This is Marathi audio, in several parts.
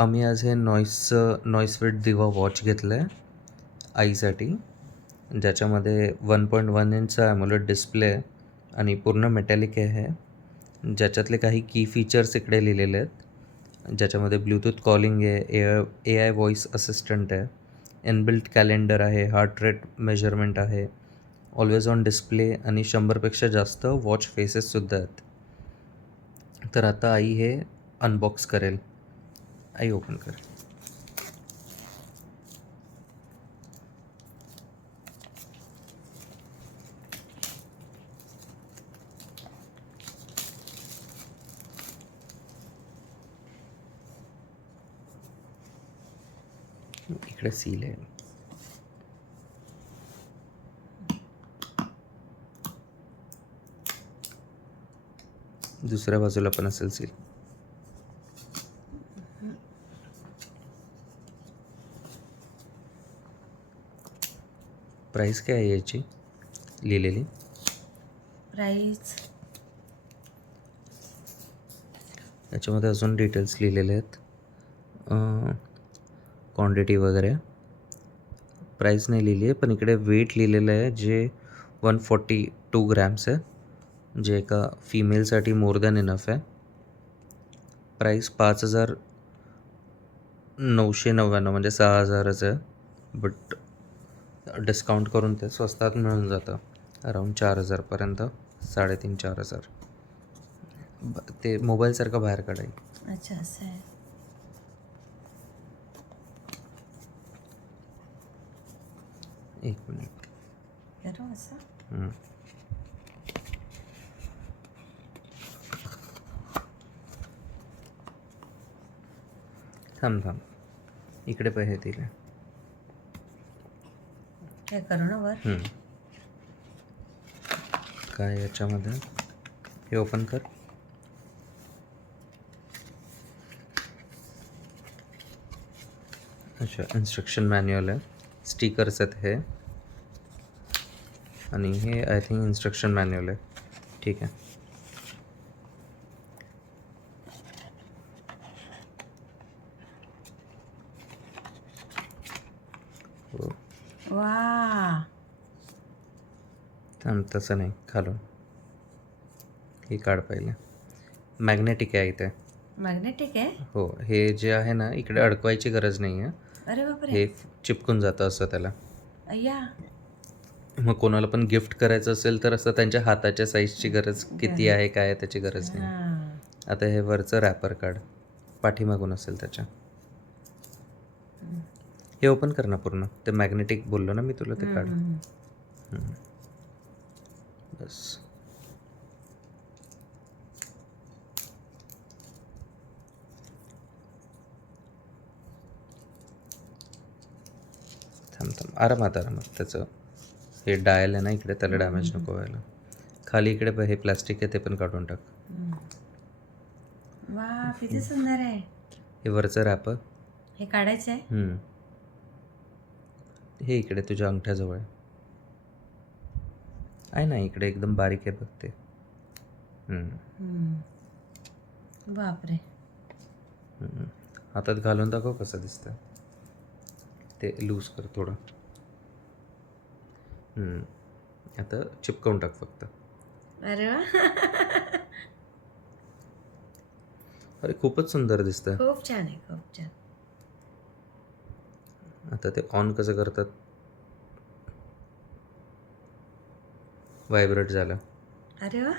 आम्ही आज हे नॉईसचं नॉईस फिट दिवा वॉच घेतलं आहे आईसाठी. ज्याच्यामध्ये वन पॉईंट वन इंचचा ॲमोलेड डिस्प्ले आहे आणि पूर्ण मेटॅलिक आहे. ज्याच्यातले काही की फीचर्स इकडे लिहिलेले आहेत. ज्याच्यामध्ये ब्लूटूथ कॉलिंग आहे A A I voice assistant आहे. इनबिल्ट कॅलेंडर आहे हार्ट रेट मेजरमेंट आहे. ऑलवेज ऑन डिस्प्ले आणि शंभरपेक्षा जास्त वॉच फेसेससुद्धा आहेत. तर आता आई हे अनबॉक्स करेल. आई ओपन कर. इकडे सील आहे. दुसऱ्या बाजूला पण असेल सील प्राईस काय आहे याची? लिहिलेली? प्राईस याच्यामध्ये अजून डिटेल्स लिहिलेले आहेत. क्वांटिटी वगैरे. प्राईस नाही लिहिली आहे पण इकडे वेट लिहिलेलं आहे जे वन फॉर्टी टू ग्रॅम्स आहे. जे एका फिमेलसाठी मोर दॅन इनफ आहे. प्राईस पाच हजार नऊशे नव्याण्णव म्हणजे सहा हजारच आहे. बट डिस्काउंट करून ते स्वस्तात मिळून जातं. अराऊंड चार हजारपर्यंत साडेतीन चार हजार. ते मोबाईलसारखं बाहेर काढाय अच्छा असं आहे. एक मिनिट. थांब थांब. इकडे पैसे दिले काय करू ना वर? हम्म. काय याच्यामध्ये? हे ओपन कर. अच्छा इन्स्ट्रक्शन मॅन्युअल आहे. स्टिकर्स आहेत हे. आणि हे आय थिंक इन्स्ट्रक्शन मॅन्युअल आहे. ठीक आहे. हो वा थांब तसं नाही खालून. हे काढ पहिले. मॅग्नेटिक आहे इथे. मॅग्नेटिक आहे? हो हे जे आहे ना इकडे अडकवायची गरज नाही आहे. अरे बापरे. हे चिपकून जातं असं त्याला. अय्या. मग कोणाला पण गिफ्ट करायचं असेल तर असं त्यांच्या हाताच्या साईजची गरज किती आहे काय आहे त्याची गरज नाही. हां. आता हे वरचं रॅपर काढ. पाठीमागून असेल त्याच्या. हे ओपन कर ना पूर्ण. ते मॅग्नेटिक बोललो ना मी तुला ते काढ. हम्म. बस थांब थांब. आरामात आरामात. त्याचं हे डायल आहे ना इकडे त्याला डॅमेज नको व्हायला. खाली इकडे हे प्लास्टिक आहे ते पण काढून टाक. वा किती सुंदर आहे. हे वरचं रॅपर हे काढायचं आहे हे इकडे तुझ्या अंगठ्याजवळ आहे. आहे ना इकडे एकदम बारीक आहे बघ ते. बापरे. हातात घालून दाखव कसं दिसतं ते लूज कर थोडं. हम्म. आता चिपकवून टाक फक्त. अरे अरे खूपच सुंदर दिसतं खूप छान आहे खूप छान. आता ते ऑन कसं करतात? व्हायब्रेट झालं. अरे वा.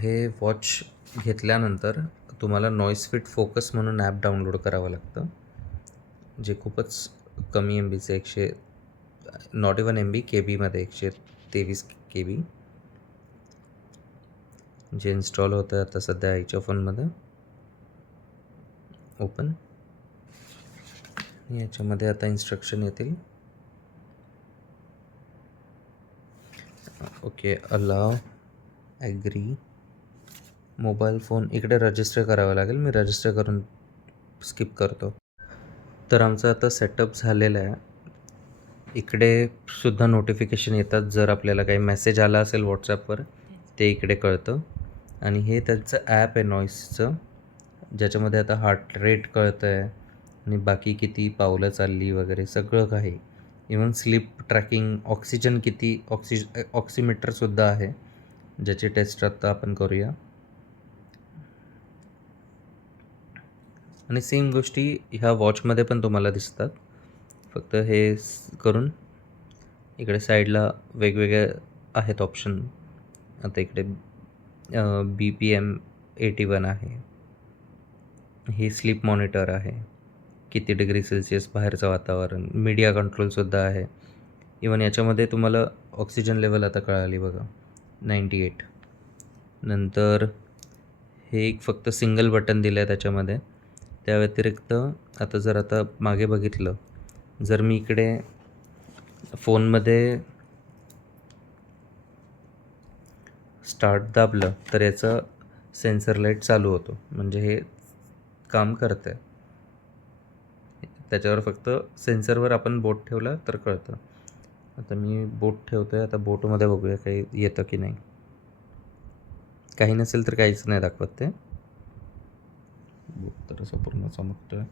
हे वॉच घेतल्यानंतर तुम्हाला नॉईस फिट फोकस म्हणून ॲप डाउनलोड करावं लागतं. जे खूपच कमी एम बीचं एकशे not even M B K बीमध्ये एकशे तेवीस के बी जे इन्स्टॉल होतं आता सध्या आईच्या फोनमध्ये ओपन याच्यामध्ये आता इन्स्ट्रक्शन येतील. Okay allow agree mobile phone इकडे रजिस्टर करावं लागेल. मी रजिस्टर करून स्किप करतो. तर आमचं आता सेटअप झालेलं आहे. इकडे सुद्धा नोटिफिकेशन येतात. जर आपल्याला काही मेसेज आला असेल व्हॉट्सॲपवर ते इकडे कळतं. आणि हे त्यांचं ॲप आहे नॉईसचं ज्याच्यामध्ये आता हार्ट रेट कळतं आहे आणि बाकी किती पावलं चालली वगैरे सगळं काही. इवन स्लीप ट्रॅकिंग ऑक्सिजन किती ऑक्सिज ऑक्सिमीटरसुद्धा आहे ज्याची टेस्ट आत्ता आपण करूया. आणि सेम गोष्टी ह्या वॉचमध्ये पण तुम्हाला दिसतात. फक्त हे करून इकडे साईडला वेगवेगळे आहेत ऑप्शन आता इकडे B P M eighty one आहे. हे स्लीप मॉनिटर आहे. किती डिग्री सेल्सिअस बाहेरचं वातावरण मीडिया कंट्रोलसुद्धा आहे. इवन याच्यामध्ये तुम्हाला ऑक्सिजन लेवल आता कळाली बघा नाईंटी एट नंतर हे एक फक्त सिंगल बटन दिलं आहे त्याच्यामध्ये. त्या व्यतिरिक्त आता जर आता मागे बघितलं जर मी इकडे फोनमध्ये स्टार्ट दाबलं तर याचं सेन्सर लाइट चालू होतो. म्हणजे हे काम करतं आहे त्याच्यावर फक्त सेन्सरवर आपण बोट ठेवला तर कळतं. आता मी बोट ठेवतो आहे आता बोटमध्ये बघूया काही येतं की नाही. काही नसेल तर काहीच नाही दाखवत ते. बोट तर असं पूर्ण चमकतो आहे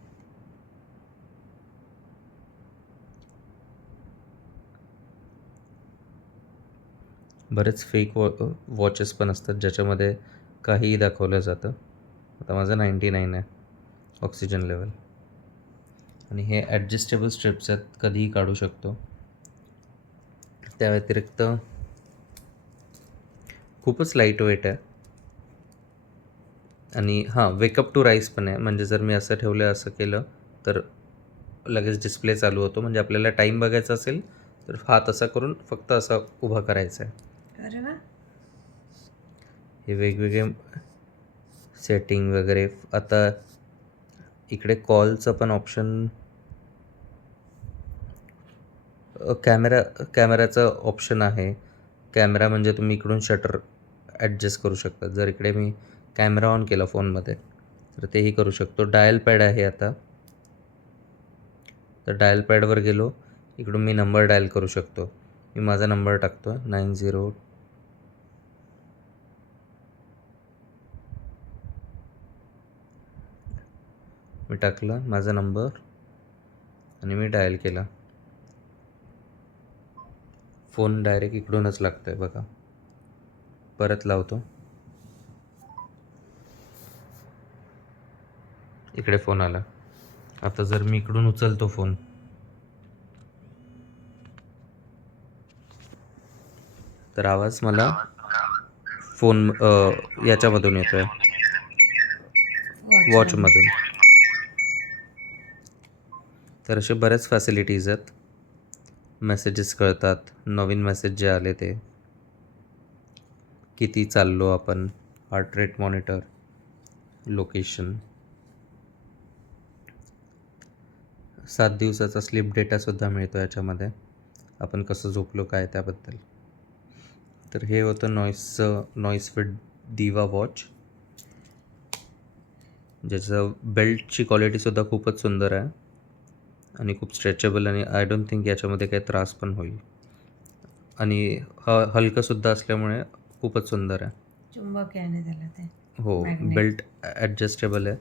बरेच फेक वॉ वॉचेस पण असतात ज्याच्यामध्ये काहीही दाखवलं जातं. आता माझं नाईंटी नाईन आहे ऑक्सिजन लेवल आणि हे ॲडजस्टेबल स्ट्रिप्स आहेत कधीही काढू शकतो. त्या व्यतिरिक्त खूपच लाइट वेट आहे. आणि हां वेकअप टू राईस पण आहे. म्हणजे जर मी असं ठेवलं असं केलं तर लगेच डिस्प्ले चालू होतो. म्हणजे आपल्याला टाईम बघायचा असेल तर हात असा करून फक्त असा उभा करायचा आहे. अरे वा! हे वेगवेगळे सेटिंग वगैरे. आता इकडे कॉलचं पण ऑप्शन कॅमेरा कॅमेऱ्याचं ऑप्शन आहे. कॅमेरा म्हणजे तुम्ही इकडून शटर ॲडजस्ट करू शकता. जर इकडे मी कॅमेरा ऑन केला फोनमध्ये तर तेही करू शकतो. डायल पॅड आहे आता. तर डायल पॅडवर गेलो. इकडून मी नंबर डायल करू शकतो. मी माझा नंबर टाकतो नाईन झिरो मी टाकला. माझा नंबर आणि मी डायल केला. फोन डायरेक्ट इकडूनच लागतो आहे बघा. परत लावतो. इकडे फोन आला. आता जर मी इकडून उचलतो फोन. तर आवाज मला फोन याच्यामधून येतो आहे वॉचमधून तर असे बऱ्याच फॅसिलिटीज आहेत. मेसेजेस कळतात. नवीन मेसेज जे आले ते. किती चाललो आपण? हार्ट रेट मॉनिटर लोकेशन सात दिवसाचा स्लीप डेटासुद्धा मिळतो याच्यामध्ये. आपण कसं झोपलो काय त्याबद्दल. तर हे होतं नॉईसचं नॉईस फिट दिवा वॉच ज्याचं बेल्टची क्वालिटीसुद्धा खूपच सुंदर आहे. आणि खूप स्ट्रेचेबल आणि आय डोंट थिंक याच्यामध्ये काही त्रास पण होईल. आणि ह हलकंसुद्धा असल्यामुळे खूपच सुंदर आहे. चुंबक याने झालं ते. हो Magnet. बेल्ट ॲडजस्टेबल आहे.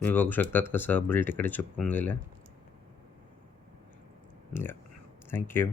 तुम्ही बघू शकतात कसं बेल्ट इकडे चिपकून गेलं आहे या थँक्यू